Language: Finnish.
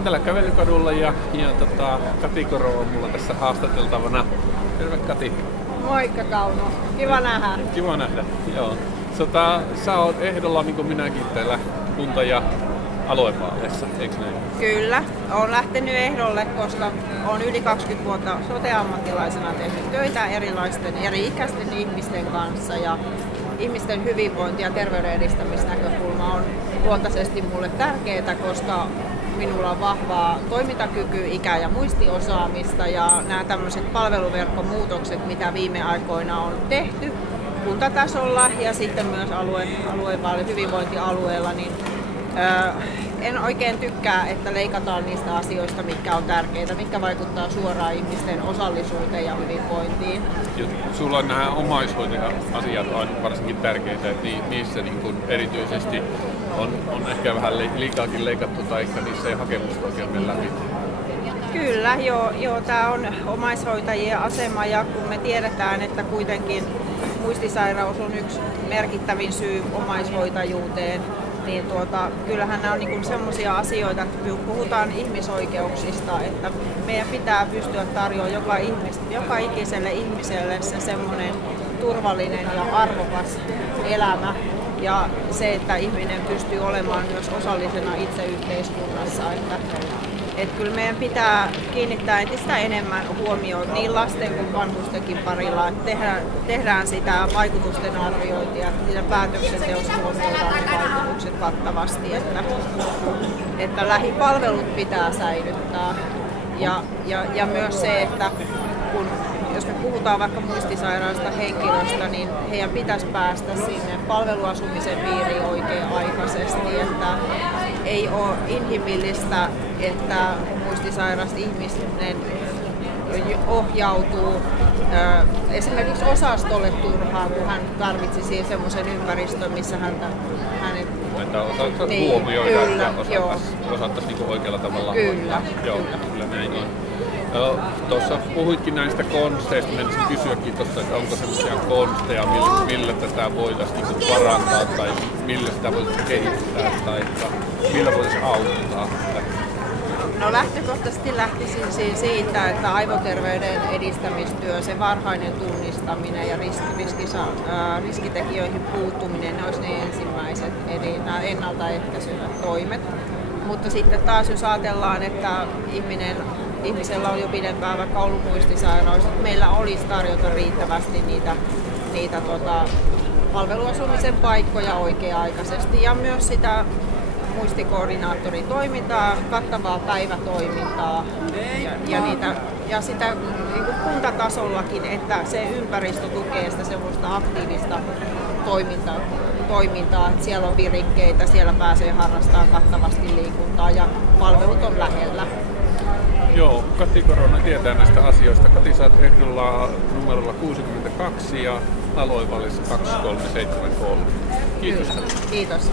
ollaan täällä kävelykadulla ja Kati Koro on mulla tässä haastateltavana. Terve Kati. Moikka Kauno, kiva nähdä. Kiva nähdä, joo. Sä oot ehdolla niin kuin minäkin täällä kunta- ja aluevaaleissa, eikö näin? Kyllä, olen lähtenyt ehdolle, koska olen yli 20 vuotta sote-ammattilaisena tehnyt töitä erilaisten eri-ikäisten ihmisten kanssa ja ihmisten hyvinvointi- ja terveyden edistämisnäkökulma on luontaisesti mulle tärkeää, koska minulla on vahvaa toimintakyky, ikä- ja muistiosaamista ja nämä tämmöiset palveluverkkomuutokset, mitä viime aikoina on tehty kuntatasolla ja sitten myös hyvinvointialueella, niin en oikein tykkää, että leikataan niistä asioista, mitkä on tärkeitä, mitkä vaikuttaa suoraan ihmisten osallisuuteen ja hyvinvointiin. Ja sulla on nämä omaishoitaja-asiat on varsinkin tärkeitä, että niissä niin kuin erityisesti on ehkä vähän liikaakin leikattu tai ehkä niissä ei hakemusta oikein mene läpi. Kyllä, joo, tämä on omaishoitajien asema ja kun me tiedetään, että kuitenkin muistisairaus on yksi merkittävin syy omaishoitajuuteen, niin kyllähän nämä on niin sellaisia asioita, että puhutaan ihmisoikeuksista, että meidän pitää pystyä tarjoamaan joka ikiselle ihmiselle se semmoinen turvallinen ja arvokas elämä ja se, että ihminen pystyy olemaan myös osallisena itse yhteiskunnassa. Että kyllä meidän pitää kiinnittää entistä enemmän huomioon niin lasten kuin vanhustenkin parilla, että tehdään sitä vaikutusten arviointia, että siinä päätöksenteossa huomioidaan ne vaikutukset kattavasti, että lähipalvelut pitää säilyttää ja myös se, että jos me puhutaan vaikka muistisairaasta henkilöstä, niin heidän pitäisi päästä sinne palveluasumisen piiriin oikea-aikaisesti, että ei ole inhimillistä, että muistisairas ihminen ohjautuu esimerkiksi osastolle turhaan, kun hän tarvitsisi semmoisen ympäristön, missä hänet huomioida ja osattaisi niin oikealla tavalla. Kyllä. Kyllä näin on. Tuossa puhuitkin näistä konsteista, menisin kysyäkin tuossa, että onko sellaisia konsteja, millä tätä voitaisiin parantaa tai millä sitä voitaisiin kehittää tai millä voitaisiin auttaa. No lähtökohtaisesti lähtisin siitä, että aivoterveyden edistämistyö, se varhainen tunnistaminen ja riskitekijöihin puuttuminen, ne olisi ne ensimmäiset, eli nämä ennaltaehkäisevät toimet. Mutta sitten taas jos ajatellaan, että ihmisellä on jo pidempään vaikka ollut muistisairaus, että meillä olisi tarjota riittävästi niitä palveluasumisen paikkoja oikea-aikaisesti ja myös sitä muistikoordinaattorin toimintaa, kattavaa päivätoimintaa ja sitä niin kuin kuntatasollakin, että se ympäristö tukee sitä semmoista aktiivista toimintaa, että siellä on virikkeitä, siellä pääsee harrastamaan kattavasti liikuntaa ja palvelut on lähellä. Joo, Kati Korona tietää näistä asioista. Kati, sä oot ehdolla numerolla 62 ja aluevaalissa 2373. Kiitos. Kiitos.